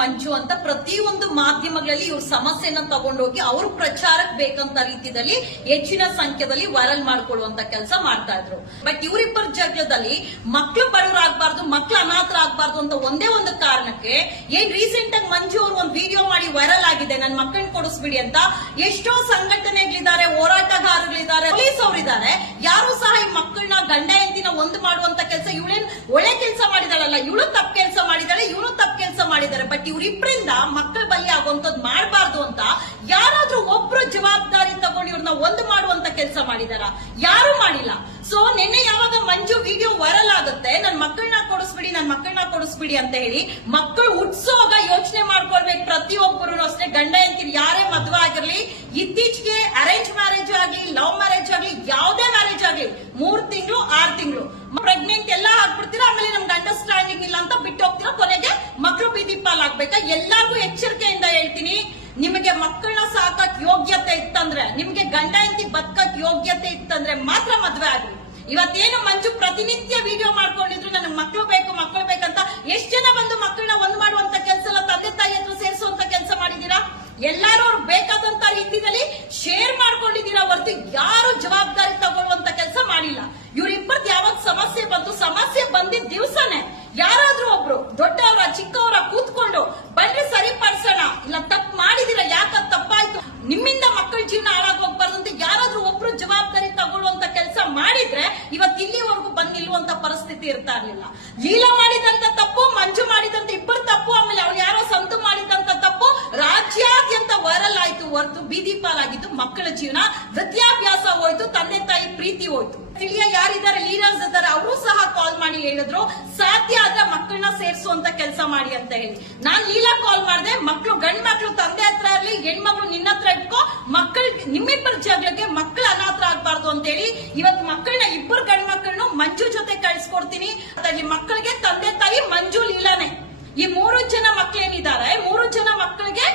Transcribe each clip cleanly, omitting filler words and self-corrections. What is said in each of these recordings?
ಮಂಜು ಅಂತ ಪ್ರತಿಯೊಂದು ಮಾಧ್ಯಮಗಳಲ್ಲಿ ಇವ್ರ ಸಮಸ್ಯೆನ ತಗೊಂಡೋಗಿ ಅವ್ರ ಪ್ರಚಾರಕ್ಕೆ ಬೇಕಂತ ರೀತಿಯಲ್ಲಿ ಹೆಚ್ಚಿನ ಸಂಖ್ಯೆಯಲ್ಲಿ ವೈರಲ್ ಮಾಡ್ಕೊಳ್ಳುವಂತ ಕೆಲಸ ಮಾಡ್ತಾ ಇದ್ರು. ಬಟ್ ಇವರಿಬ್ಬರ ಜಗಳದಲ್ಲಿ ಮಕ್ಳು ಬಡವರಾಗಬಾರ್ದು, ಮಕ್ಳು ಅನಾಥರಾಗಬಾರ್ದು ಅಂತ ಒಂದೇ ಒಂದು ಕಾರಣಕ್ಕೆ ಏನ್ ರೀಸೆಂಟ್ ಆಗಿ ಮಂಜು ಅವರು ಒಂದು ವಿಡಿಯೋ ಮಾಡಿ ವೈರಲ್ ಆಗಿದೆ, ನನ್ ಮಕ್ಕಳನ್ನ ಕೊಡಿಸ್ಬಿಡಿ ಅಂತ. ಎಷ್ಟೋ ಸಂಘಟನೆಗಳಿದ್ದಾರೆ, ಹೋರಾಟಗಾರಗಳಿದ್ದಾರೆ, ಪೊಲೀಸ್ ಅವರಿದ್ದಾರೆ. ಯಾರು ಸಹ ಈ ಮಕ್ಕಳನ್ನ ಗಂಡ ಹೆಂಡತಿನ ಒಂದು ಮಾಡುವಂತ ಕೆಲಸ, ಇವಳೇನ್ ಒಳ್ಳೆ ಕೆಲಸ ಮಾಡಿದಾಳಲ್ಲ, ಇವಳು ತಪ್ಪು ಕೆಲಸ ಮಾಡಿದಾಳೆ, ಇವನು ತಪ್ಪು ಕೆಲಸ ಮಾಡಿದ್ದಾರೆ. ಬಟ್ ಇವರಿಬ್ಬರಿಂದ ಮಕ್ಕಳ ಬಲಿ ಆಗುವಂತದ್ದು ಮಾಡಬಾರ್ದು ಅಂತ ಯಾರಾದ್ರೂ ಒಬ್ರು ಜವಾಬ್ದಾರಿ ತಗೊಂಡು ಇವ್ರನ್ನ ಒಂದು ಮಾಡುವಂತ ಕೆಲಸ ಮಾಡಿದಾರ? ಯಾರು ಮಾಡಿಲ್ಲ. ಸೊ ನಿನ್ನೆ ಯಾವಾಗ ಮಂಜು ವಿಡಿಯೋ ವೈರಲ್ ಆಗುತ್ತೆ, ನನ್ ಮಕ್ಕಳನ್ನ ಕೊಡಿಸ್ಬಿಡಿ ಅಂತ ಹೇಳಿ, ಮಕ್ಕಳು ಹುಟ್ಸೋಗ ಯೋಚನೆ ಮಾಡ್ಕೊಳ್ಬೇಕು ಪ್ರತಿಯೊಬ್ಬರು ಅಷ್ಟೇ. ಗಂಡ ಹೆಂಡತಿ ಯಾರೇ ಮದುವೆ ಆಗಿರ್ಲಿ, ಇತ್ತೀಚೆಗೆ ಅರೇಂಜ್ ಮ್ಯಾರೇಜ್ ಆಗ್ಲಿ, ಲವ್ ಮ್ಯಾರೇಜ್ ಆಗ್ಲಿ, ಯಾವುದೇ ಮ್ಯಾರೇಜ್ ಆಗ್ಲಿ 3 ತಿಂಗಳು 6 ತಿಂಗಳು ಪ್ರೆಗ್ನೆಂಟ್ ಎಲ್ಲ ಆಗ್ಬಿಡ್ತೀರಾ, ಆಮೇಲೆ ನಮ್ಗೆ ಅಂಡರ್ಸ್ಟ್ಯಾಂಡಿಂಗ್ ಇಲ್ಲ ಅಂತ ಬಿಟ್ಟು ಹೋಗ್ತೀರಾ, ಕೊನೆಗೆ ಮಕ್ಕಳು ಬೀದಿ ಪಾಲಾಗ್ಬೇಕಾ? ಎಲ್ಲಾರ್ಗು ಎಚ್ಚರಿಕೆಯಿಂದ ಹೇಳ್ತೀನಿ, ನಿಮಗೆ ಮಕ್ಕಳನ್ನ ಸಾಕಕ್ ಯೋಗ್ಯತೆ ಇತ್ತಂದ್ರೆ, ನಿಮ್ಗೆ ಗಂಡ ಹೆಂಡತಿ ಬದುಕಕ್ ಯೋಗ್ಯತೆ ಇತ್ತಂದ್ರೆ ಮಾತ್ರ ಮದ್ವೆ ಆಗ್ಲಿ. ಇವತ್ತೇನು ಮಂಜು ಪ್ರತಿನಿತ್ಯ ವಿಡಿಯೋ ಮಾಡ್ಕೊಂಡಿದ್ರು, ನನಗೆ ಮಕ್ಕಳು ಬೇಕಂತ ಎಷ್ಟ್ ಜನ ಬಂದು ಮಕ್ಕಳನ್ನ ಒಂದ್ ಮಾಡುವಂತ ಕೆಲಸ ಎಲ್ಲ ತಂದೆ ತಾಯಿ ಹತ್ರ ಸೇರಿಸುವಂತ ಕೆಲಸ ಮಾಡಿದೀರಾ? ಎಲ್ಲಾರು ಅವ್ರು ಬೇಕಾದಂತ ರೀತಿಯಲ್ಲಿ ಶೇರ್ ಮಾಡ್ಕೊಂಡಿದ್ದೀರಾ ಹೊರತು ಯಾರು ಜವಾಬ್ದಾರಿ ತಗೊಳ್ಳುವಂತ ಕೆಲಸ ಮಾಡಿಲ್ಲ. ಇವ್ರಿಬ್ಬರದ್ದು ಯಾವಾಗ ಸಮಸ್ಯೆ ಬಂತು, ಸಮಸ್ಯೆ ಬಂದಿದ್ದ ದಿವಸನೇ ಯಾರಾದ್ರೂ ಒಬ್ರು ದೊಡ್ಡವರ ಚಿಕ್ಕವರ ಕೂತ್ಕೊಂಡು ಬನ್ನಿ ಸರಿಪಡಿಸೋಣ, ಇಲ್ಲ ತಪ್ಪು ಮಾಡಿದಿರ, ಯಾಕ ತಪ್ಪಾಯ್ತು, ನಿಮ್ಮಿಂದ ಮಕ್ಕಳ ಜೀವನ ಹಾಳಾಗೋಗ್ಬಾರ್ದು ಅಂತ ಯಾರಾದ್ರೂ ಒಬ್ರು ಜವಾಬ್ದಾರಿ ತಗೊಳ್ಳುವಂತ ಕೆಲಸ ಮಾಡಿದ್ರೆ ಇವತ್ತು ಇಲ್ಲಿವರೆಗೂ ಬಂದ್ ನಿಲ್ಲುವಂತ ಪರಿಸ್ಥಿತಿ ಇರ್ತಾ ಇರ್ಲಿಲ್ಲ. ಲೀಲಾ ಮಾಡಿದಂತ ತಪ್ಪು, ಮಂಜು ಮಾಡಿದಂತ ಇಬ್ಬರು ತಪ್ಪು, ಆಮೇಲೆ ಅವ್ರು ಯಾರೋ ಸಂತು ಮಾಡಿದಂತ ತಪ್ಪು ರಾಜ್ಯಾದ್ಯಂತ ವೈರಲ್ ಆಯ್ತು ಹೊರತು ಬೀದಿ ಪಾಲಾಗಿದ್ದು ಮಕ್ಕಳ ಜೀವನ, ವಿದ್ಯಾಭ್ಯಾಸ ಹೋಯ್ತು, ತಂದೆ ತಾಯಿ ಪ್ರೀತಿ ಹೋಯ್ತು. ತಿಳಿಯ ಯಾರಿದ್ದಾರೆ, ಲೀಡರ್ಸ್ ಇದ್ದಾರೆ, ಅವರು ಸಹ ಕಾಲ್ ಮಾಡಿ ಹೇಳಿದ್ರು ಸಾಧ್ಯ ಆದ್ರೆ ಮಕ್ಕಳನ್ನ ಸೇರಿಸುವಂತ ಕೆಲಸ ಮಾಡಿ ಅಂತ ಹೇಳಿ. ನಾನ್ ಲೀಲಾ ಕಾಲ್ ಮಾಡಿದೆ, ಮಕ್ಕಳು ಗಂಡ್ ಮಕ್ಳು ತಂದೆ ಹತ್ರ ಇರ್ಲಿ, ಹೆಣ್ಮಕ್ಳು ನಿನ್ನ ಹತ್ರ ಇಟ್ಕೋ, ಮಕ್ಕಳು ನಿಮ್ಮಿಬ್ಬರ ಜಗಳಕ್ಕೆ ಮಕ್ಕಳು ಅನಾಥ ಆಗ್ಬಾರ್ದು ಅಂತ ಹೇಳಿ ಇವತ್ತು ಮಕ್ಕಳನ್ನ ಇಬ್ಬರು ಗಂಡ್ ಮಕ್ಕಳನ್ನು ಮಂಜು ಜೊತೆ ಕಳಿಸ್ಕೊಡ್ತೀನಿ. ಅದ್ರಲ್ಲಿ ಮಕ್ಕಳಿಗೆ ತಂದೆ ತಾಯಿ ಮಂಜು ಲೀಲಾನೆ, ಈ 3 ಜನ ಮಕ್ಕಳೇನಿದ್ದಾರೆ, 3 ಜನ ಮಕ್ಕಳಿಗೆ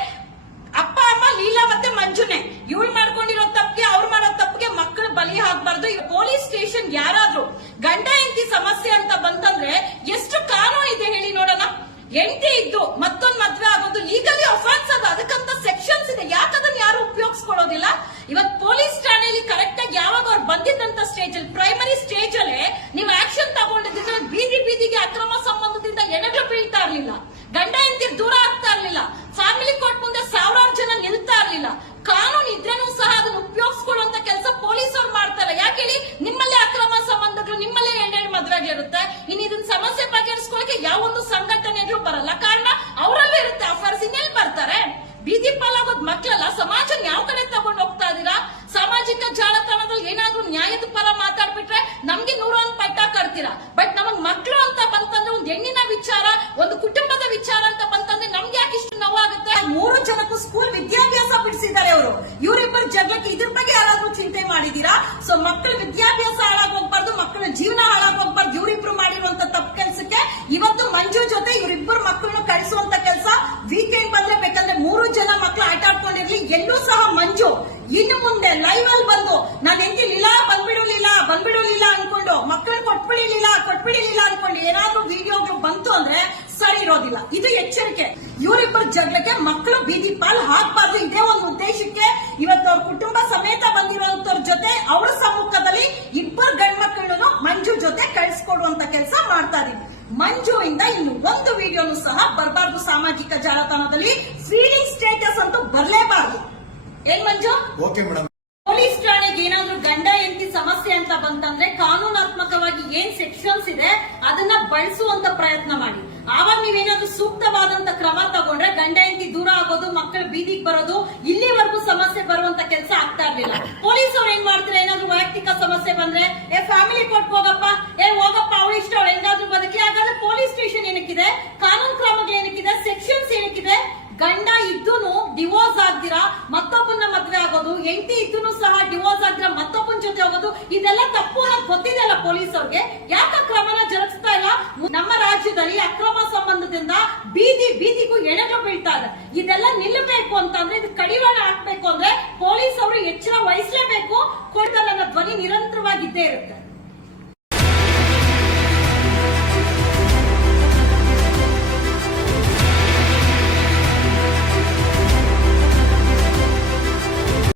ಅಪ್ಪ ಅಮ್ಮ ಲೀಲಾ ಮತ್ತೆ ಮಂಜುನೆ. ಇವಳು ಮಾಡ್ಕೊಂಡಿರೋ ತಪ್ಪಿಗೆ, ಅವ್ರು ಮಾಡೋ ತಪ್ಪಿಗೆ ಮಕ್ಕಳು ಬಲಿ ಆಗ್ಬಾರ್ದು. ಪೊಲೀಸ್ ಸ್ಟೇಷನ್ ಯಾರಾದ್ರೂ ಗಂಡ ಹೆಂಡತಿ ಸಮಸ್ಯೆ ಅಂತ ಬಂತಂದ್ರೆ ಎಷ್ಟು ಕಾನೂನು ಇದೆ ಹೇಳಿ ನೋಡೋಣ. ಹೆಂಡತಿ ಇದ್ದು ಮತ್ತೊಂದು ಮದ್ವೆ ಆಗೋದು ಲೀಗಲಿ ಅಫೆನ್ಸ್, ಅದು ಅದಕ್ಕಂತ ಸೆಕ್ಷನ್ಸ್ ಇದೆ. ಯಾಕದನ್ನ ಯಾರು ಉಪಯೋಗಿಸ್ಕೊಳ್ಳೋದಿಲ್ಲ? ಇವತ್ತು ಪೊಲೀಸ್ ಠಾಣೆಯಲ್ಲಿ ಕರೆಕ್ಟ್ ಆಗಿ ಯಾವಾಗ ಅವ್ರು ಬಂದಿದ್ದಂತ ಸ್ಟೇಜ್ ಅಲ್ಲಿ, ಪ್ರೈಮರಿ ಸ್ಟೇಜ್ ಅಲ್ಲೇ ನೀವು ಆಕ್ಷನ್ ತಗೊಂಡಿದ್ರೆ ಬೀದಿಗೆ ಅಕ್ರಮ ಸಂಬಂಧದಿಂದ ಎಣಗಳು ಬೀಳ್ತಾ ಇರ್ಲಿಲ್ಲ, ಗಂಡ ಹೆಂಡತಿ ದೂರ ಆಗ್ತಾ ಇರ್ಲಿಲ್ಲ, ಫ್ಯಾಮಿಲಿ ಕೋರ್ಟ್ ಮುಂದೆ ಸಾವಿರಾರು ಜನ ನಿಲ್ತಾ ಇರ್ಲಿಲ್ಲ. ಕಾನೂನು ಇದ್ರೇನು ಸಹ ಅದನ್ನ ಉಪಯೋಗಿಸ್ಕೊಳ್ಳುವಂತ ಕೆಲಸ ಪೊಲೀಸ್ ಅವ್ರು ಮಾಡ್ತಾರೆ. ಯಾಕೆ ಹೇಳಿ? ನಿಮ್ಮಲ್ಲೇ ಅಕ್ರಮ ಸಂಬಂಧಗಳು, ನಿಮ್ಮಲ್ಲೇ ಎರಡೆರಡು ಮದುವೆಗಳಿರುತ್ತೆ. ಇನ್ನು ಇದನ್ನ ಸಮಸ್ಯೆ ಬಗೆಹರಿಸ್ಕೊಳ್ಳಕ್ಕೆ ಯಾವ ಒಂದು ಸಂಘಟನೆಗಳು ಬರಲ್ಲ, ಕಾರಣ ಅವರಲ್ಲೇ ಇರುತ್ತೆ ಅಫೇರ್ಸ್. ಇನ್ನೆಲ್ಲಿ ಬರ್ತಾರೆ? ಬೀದಿ ಪಾಲಾಗೋದ್ ಮಕ್ಕಳಲ್ಲ, ಸಮಾಜನ ಯಾವ ಕಡೆ ತಗೊಂಡು ಹೋಗ್ತಾ ಇದೀರಾ? ಸಾಮಾಜಿಕ ಜಾಲತಾಣದಲ್ಲಿ ಏನಾದ್ರೂ ನ್ಯಾಯದ ಪರ ಮಾತಾಡ್ಬಿಟ್ರೆ ನಮ್ಗೆ 101 ಪಟ್ಟ ಕಟ್ತೀರಾ. ಬಟ್ ನಮಗ್ ಮಕ್ಕಳು ಅಂತ ಬಂತಂದ್ರೆ, ಒಂದು ಹೆಣ್ಣಿನ ವಿಚಾರ, ಒಂದು ಕುಟುಂಬದ ವಿಚಾರ ಅಂತ ಬಂತಂದ್ರೆ ನಮ್ಗೆ ಯಾಕೆ ಇಷ್ಟು ನೋವಾಗುತ್ತೆ? 3 ಜನಕ್ಕೂ ಸ್ಕೂಲ್ ವಿದ್ಯಾಭ್ಯಾಸ ಬಿಡಿಸಿದ್ದಾರೆ ಅವರು. ಇವರಿಬ್ಬರ ಜಗಳಕ್ಕೆ ಇದ್ರ ಬಗ್ಗೆ ಯಾರಾದ್ರೂ ಚಿಂತೆ ಮಾಡಿದೀರಾ? ಸೊ ಮಕ್ಕಳ ವಿದ್ಯಾಭ್ಯಾಸ ಹಾಳಾಗೋಗ್ಬಾರ್ದು, ಮಕ್ಕಳ ಜೀವನ ಹಾಳಾಗೋಗ್ಬಾರ್ದು. ಇವರಿಬ್ರು ಮಾಡಿರುವಂತ ತಪ್ಪು ಕೆಲಸಕ್ಕೆ ಇವತ್ತು ಮಂಜು ಜೊತೆ ಇವರಿಬ್ಬರು ಮಕ್ಕಳನ್ನು ಕಳಿಸುವಂತ ಕೆಲಸ. ವೀಕೆಂಡ್ ಬಂದ್ರೆ ಬೇಕಂದ್ರೆ 3 ಜನ ಮಕ್ಕಳು ಆಟ ಆಡ್ಕೊಂಡಿರ್ಲಿ, ಎಲ್ಲೂ ಸಹ ಮಂಜು ಇನ್ನು ಮುಂದೆ ಲೈವ್ ಅಲ್ಲಿ ಬಂದು ನಾನು ಹೆಂಡತಿ ಲೀಲಾ ಬಂದ್ಬಿಡು ಲೀಲಾ ಅನ್ಕೊಂಡು, ಮಕ್ಕಳನ್ನ ಕೊಟ್ಬಿಡಿ ಲೀಲಾ ಅನ್ಕೊಂಡು ಏನಾದ್ರೂ ವಿಡಿಯೋಗಳು ಬಂತು ಅಂದ್ರೆ ಸರಿ ಇರೋದಿಲ್ಲ. ಇದು ಎಚ್ಚರಿಕೆ. ಇವರಿಬ್ಬರ ಜಗಳಕ್ಕೆ ಮಕ್ಕಳು ಬೀದಿ ಪಾಲ್ ಹಾಕ್ಬಾರ್ದು. ಇದೇ ಒಂದು ಉದ್ದೇಶಕ್ಕೆ ಇವತ್ತು ಅವ್ರ ಕುಟುಂಬ ಸಮೇತ ಬಂದಿರುವಂತವ್ರ ಜೊತೆ ಅವ್ರ ಸಮ್ಮುಖದಲ್ಲಿ ಇಬ್ಬರು ಗಂಡ್ ಮಕ್ಕಳನ್ನು ಮಂಜು ಜೊತೆ ಕಳಿಸ್ಕೊಡುವಂತ ಕೆಲಸ ಮಾಡ್ತಾ ಇದೀವಿ. ಮಂಜು ಇಂದ ಇನ್ನು ಒಂದು ವಿಡಿಯೋನು ಸಹ ಬರಬಾರ್ದು ಸಾಮಾಜಿಕ ಜಾಲತಾಣದಲ್ಲಿ. ಫೀಲಿಂಗ್ ಸ್ಟೇಟಸ್ ಅಂತೂ ಬರಲೇಬಾರ್ದು. ಏನ್ ಮಂಜು? Okay madam. ಪೊಲೀಸ್ ಠಾಣೆಗೆ ಏನಾದ್ರೂ ಗಂಡ ಹೆಂಡತಿ ಸಮಸ್ಯೆ ಅಂತ ಬಂತಂದ್ರೆ ಕಾನೂನಾತ್ಮಕವಾಗಿ ಏನ್ ಸೆಕ್ಷನ್ಸ್ ಇದೆ ಅದನ್ನ ಬಳಸುವಂತ ಪ್ರಯತ್ನ ಮಾಡಿ. ಆವಾಗ ನೀವೇನಾದ್ರೂ ಸೂಕ್ತವಾದಂತ ಕ್ರಮ ತಗೊಂಡ್ರೆ ಗಂಡ ಹೆಂಡತಿ ದೂರ ಆಗೋದು, ಮಕ್ಕಳು ಬೀದಿಗೆ ಬರೋದು, ಇಲ್ಲಿವರೆಗೂ ಸಮಸ್ಯೆ ಬರುವಂತ ಕೆಲಸ ಆಗ್ತಾ ಇರ್ಲಿಲ್ಲ. ಪೊಲೀಸ್ ಅವ್ರು ಏನ್ ಮಾಡ್ತಾರೆ? ಏನಾದ್ರೂ ವೈಯಕ್ತಿಕ ಸಮಸ್ಯೆ ಬಂದ್ರೆ ಫ್ಯಾಮಿಲಿ ಕೊಟ್ಟು ಹೋಗಪ್ಪ ಅವಳು ಇಷ್ಟ, ಅವಳು ಹೆಂಗಾದ್ರೂ ಬದುಕಿ. ಹಾಗಾದ್ರೆ ಪೊಲೀಸ್ ಸ್ಟೇಷನ್ ಏನಕ್ಕಿದೆ? ಕಾನೂನು ಕ್ರಮಗಳು ಏನಕ್ಕಿದೆ? ಸೆಕ್ಷನ್ಸ್ ಏನಕ್ಕಿದೆ? ಗಂಡ ಇದ್ದೂನು ಡಿವೋರ್ಸ್ ಆಗ್ದಿರಾ ಮತ್ತೊಬ್ಬನ ಮದ್ವೆ ಆಗೋದು, ಹೆಂಡತಿ ಇದ್ದೂನು ಸಹ ಡಿವೋರ್ಸ್ ಆಗ್ದಿರಾ ಮತ್ತೊಬ್ಬನ ಜೊತೆ ಹೋಗೋದು, ಇದೆಲ್ಲ ತಪ್ಪು ಅನ್ನೋದು ಗೊತ್ತಿದೆಯಲ್ಲ ಪೊಲೀಸ್ ಅವ್ರಿಗೆ. ಯಾಕೆ ಕ್ರಮನ ಜರುಗಿಸ್ತಾ ಇಲ್ಲ? ನಮ್ಮ ರಾಜ್ಯದಲ್ಲಿ ಅಕ್ರಮ ಸಂಬಂಧದಿಂದ ಬೀದಿಗೂ ಎಣೆಗಳು ಬೀಳ್ತಾ ಇದೆ. ಇದೆಲ್ಲ ನಿಲ್ಲಬೇಕು ಅಂತಂದ್ರೆ, ಇದು ಕಡಿವಾಣ ಹಾಕ್ಬೇಕು ಅಂದ್ರೆ ಪೊಲೀಸ್ ಅವರು ಎಚ್ಚರ ವಹಿಸಲೇಬೇಕು. ಕೊಡ್ದಲ್ಲ ಧ್ವನಿ ನಿರಂತರವಾಗಿದ್ದೇ ಇರುತ್ತೆ.